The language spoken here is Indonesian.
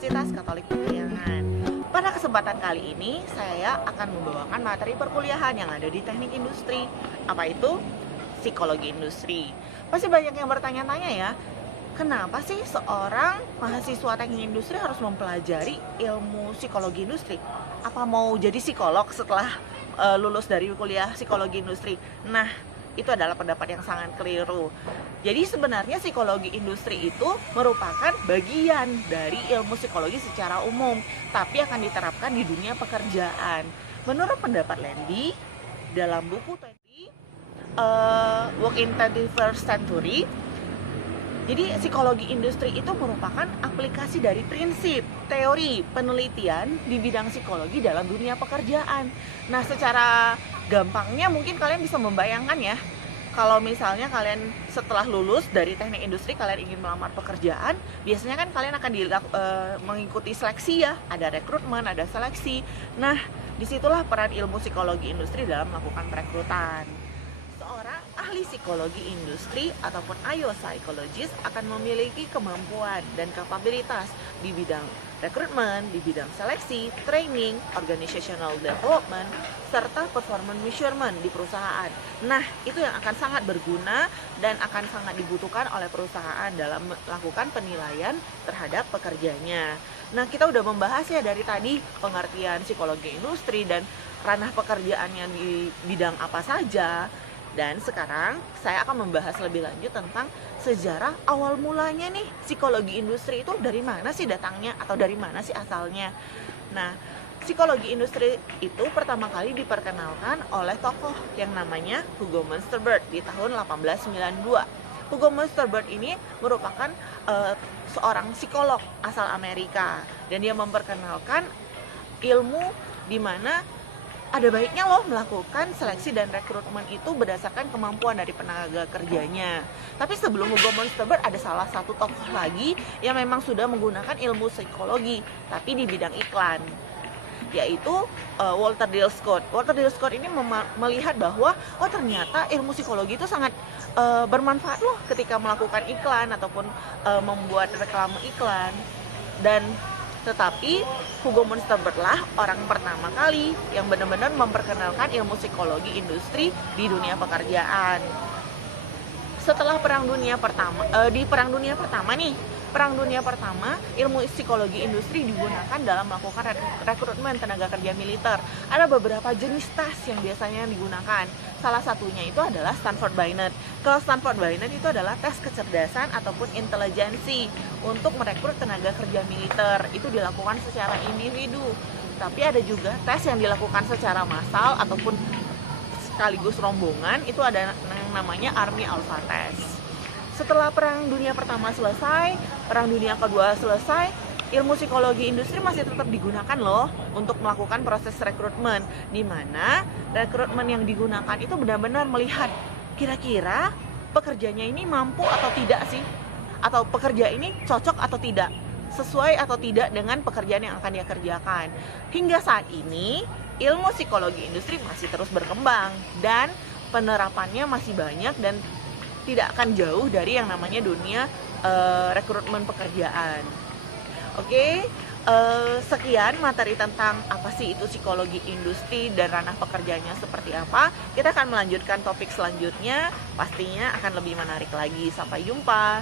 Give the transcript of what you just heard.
Universitas Katolik Parahyangan. Pada kesempatan kali ini, saya akan membawakan materi perkuliahan yang ada di Teknik Industri. Apa itu? Psikologi Industri. Pasti banyak yang bertanya-tanya ya, kenapa sih seorang mahasiswa Teknik Industri harus mempelajari ilmu psikologi industri? Apa mau jadi psikolog setelah lulus dari kuliah psikologi industri? Nah, itu adalah pendapat yang sangat keliru. Jadi sebenarnya psikologi industri itu merupakan bagian dari ilmu psikologi secara umum, tapi akan diterapkan di dunia pekerjaan. Menurut pendapat Landy, dalam buku tadi Work in 21st Century, jadi psikologi industri itu merupakan aplikasi dari prinsip, teori, penelitian di bidang psikologi dalam dunia pekerjaan. Nah, secara gampangnya mungkin kalian bisa membayangkan ya, kalau misalnya kalian setelah lulus dari teknik industri, kalian ingin melamar pekerjaan, biasanya kan kalian akan mengikuti seleksi ya, ada rekrutmen, ada seleksi. Nah, disitulah peran ilmu psikologi industri dalam melakukan perekrutan. Seorang ahli psikologi industri ataupun IO psychologist akan memiliki kemampuan dan kapabilitas di bidang rekrutmen, di bidang seleksi, training, organizational development, serta performance measurement di perusahaan. Nah, itu yang akan sangat berguna dan akan sangat dibutuhkan oleh perusahaan dalam melakukan penilaian terhadap pekerjanya. Nah, kita udah membahas ya dari tadi pengertian psikologi industri dan ranah pekerjaannya di bidang apa saja. Dan sekarang saya akan membahas lebih lanjut tentang sejarah awal mulanya nih, psikologi industri itu dari mana sih datangnya atau dari mana sih asalnya. Nah, psikologi industri itu pertama kali diperkenalkan oleh tokoh yang namanya Hugo Münsterberg di tahun 1892. Hugo Münsterberg ini merupakan seorang psikolog asal Amerika, dan dia memperkenalkan ilmu di mana ada baiknya loh melakukan seleksi dan rekrutmen itu berdasarkan kemampuan dari tenaga kerjanya. Tapi sebelum Hugo Münsterberg ada salah satu tokoh lagi yang memang sudah menggunakan ilmu psikologi, tapi di bidang iklan, yaitu Walter Dill Scott. Walter Dill Scott ini melihat bahwa ternyata ilmu psikologi itu sangat bermanfaat loh ketika melakukan iklan ataupun membuat reklame iklan. Dan tetapi Hugo Münsterberg lah orang pertama kali yang benar-benar memperkenalkan ilmu psikologi industri di dunia pekerjaan. Setelah Perang Dunia Pertama, Perang Dunia Pertama, ilmu psikologi industri digunakan dalam melakukan rekrutmen tenaga kerja militer. Ada beberapa jenis tes yang biasanya digunakan. Salah satunya itu adalah Stanford Binet. Kalau Stanford Binet itu adalah tes kecerdasan ataupun intelijensi untuk merekrut tenaga kerja militer. Itu dilakukan secara individu. Tapi ada juga tes yang dilakukan secara massal ataupun sekaligus rombongan. Itu ada yang namanya Army Alpha Test. Setelah Perang Dunia Pertama selesai, Perang Dunia Kedua selesai, ilmu psikologi industri masih tetap digunakan loh untuk melakukan proses rekrutmen, di mana rekrutmen yang digunakan itu benar-benar melihat kira-kira pekerjanya ini mampu atau tidak sih, atau pekerja ini cocok atau tidak, sesuai atau tidak dengan pekerjaan yang akan dia kerjakan. Hingga saat ini, ilmu psikologi industri masih terus berkembang dan penerapannya masih banyak dan tidak akan jauh dari yang namanya dunia rekrutmen pekerjaan. Oke, sekian materi tentang apa sih itu psikologi industri dan ranah pekerjaannya seperti apa. Kita akan melanjutkan topik selanjutnya, pastinya akan lebih menarik lagi. Sampai jumpa.